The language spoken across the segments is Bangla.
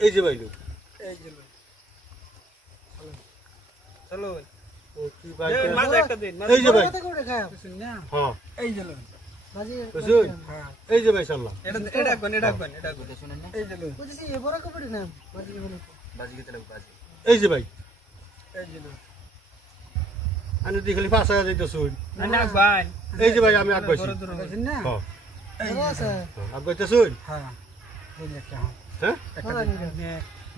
এই যে ভাই লোক এই যে লোক চলো ও কি ভাই মাঝে একটা দিন এই যে ভাই হ্যাঁ এই যে লোক বুঝুন হ্যাঁ এই যে ভাই সাল্লাহ এটা কোন শুনেন না এই যে লোক বুঝছি এ বড় কবড়ি না বাজি বলে বাজি খেতে লাগবে বাজি এই যে ভাই এই যে লোক আমি দি খালি 5000 দিতে শুন না ভাই এই যে ভাই আমি আগবাইছি বুঝছেন না হ্যাঁ এই যে আছে আগবাইতে শুন হ্যাঁ এই যে একটা হ্যাঁ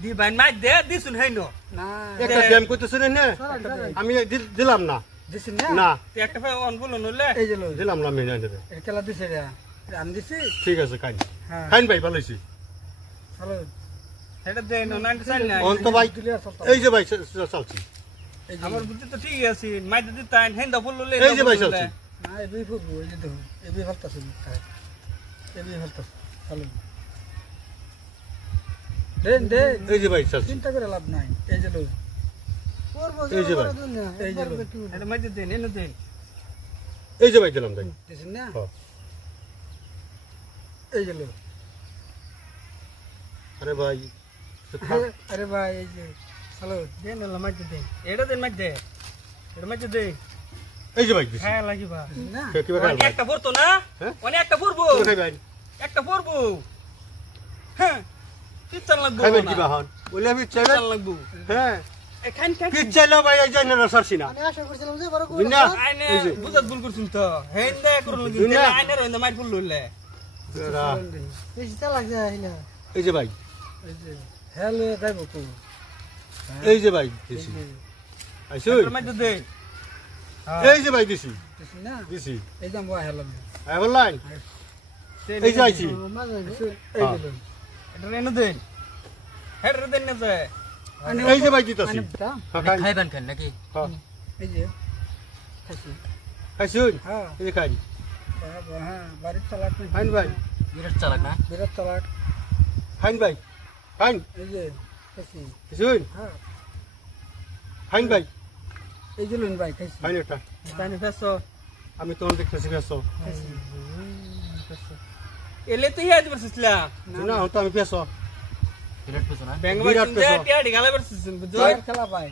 দি ভাই মাই দে দিছুন হেইনো না একটা গেম করতেছেন না আমি দিলাম না দিছুন না না তুই একটা ভাই অন বলো নলে এই যে লোক দিলাম না মেনে দেবে এই খেলা দিছে রে আমি দিছি ঠিক আছে খাই হ্যাঁ খাইন ভাই ভালোইছি চলো এটা দে না 99 না অন তো ভাই এই যে ভাই চলছি আমার বুদ্ধি তো ঠিক আছে মাই দিতে তাই হেন্দা ফুল ললে এই যে ভাই চলছি না এই দুই ফুট এই যে দেখো এই দুই হলতাছে এই দুই হলতাছে চলো দেন দে এই যে ভাই চলছি চিন্তা করে লাভ নাই এই যে লোক করব এই যে ভাই এই যে লোক এটা মাই দিতে এনে দেন এই যে ভাই দিলাম ভাই দিছেন না হ্যাঁ এই যে লোক আরে ভাই আরে ভাই এই যে চলো দেন না মাই দিতে এটা দেন মাই দে এটা মাই দে এই যে ভাই দিছি হ্যাঁ লাগিবা না কি ভাই খাই একটা পড়তো না হ্যাঁ অনেক একটা পড়বো খাই ভাই একটা পড়বো হ্যাঁ কি চাল লাগবো খাইবেন কি বাহন বলে আমি চাইবেন চাল লাগবো হ্যাঁ এখান থেকে কি চাইলো ভাই এই জন্য সারছি না আমি আশা করছিলাম যে বড় কবড়ি দুনিয়া আইনে বুঝাত ভুল করছিস তো হেন্দা করুন লাগি দুনিয়া। আইনে রইন্দা মাইর ফুল লইলে বেশি চালাক যায় না এই যে ভাই এই যে হ্যালো গাইবো তো এই যে ভাই দিছি আইছো মাইর দে এই যে ভাই দিছি না দিছি এই যে আমরা হ্যালো আই বললাই এই যে আইছি মাঝে এই যে এটা রেনো দেন হেড রে দেন না যে এই যে ভাই দিতাছি হ্যাঁ খাইবেন কেন নাকি হ্যাঁ এই যে খাইছি আইছো হ্যাঁ এই যে খাই বাবা হ্যাঁ বাড়ি চালাক না খাইন ভাই বিরাট চালাক না বিরাট চালাক খাইন ভাই খাইন এই যে খাইছি আইছো হ্যাঁ খাইন ভাই এই যে লুন ভাই খাইছি খাইন একটা পানি ফেসো আমি তোমার দেখতেছি ফেসো এলে তো ইয়াজ বসছিলা না তো আমি ফেসো বিরাট ফেসো না বেঙ্গল টিয়া টিয়া গালা বসছিস বুঝছো খেলা ভাই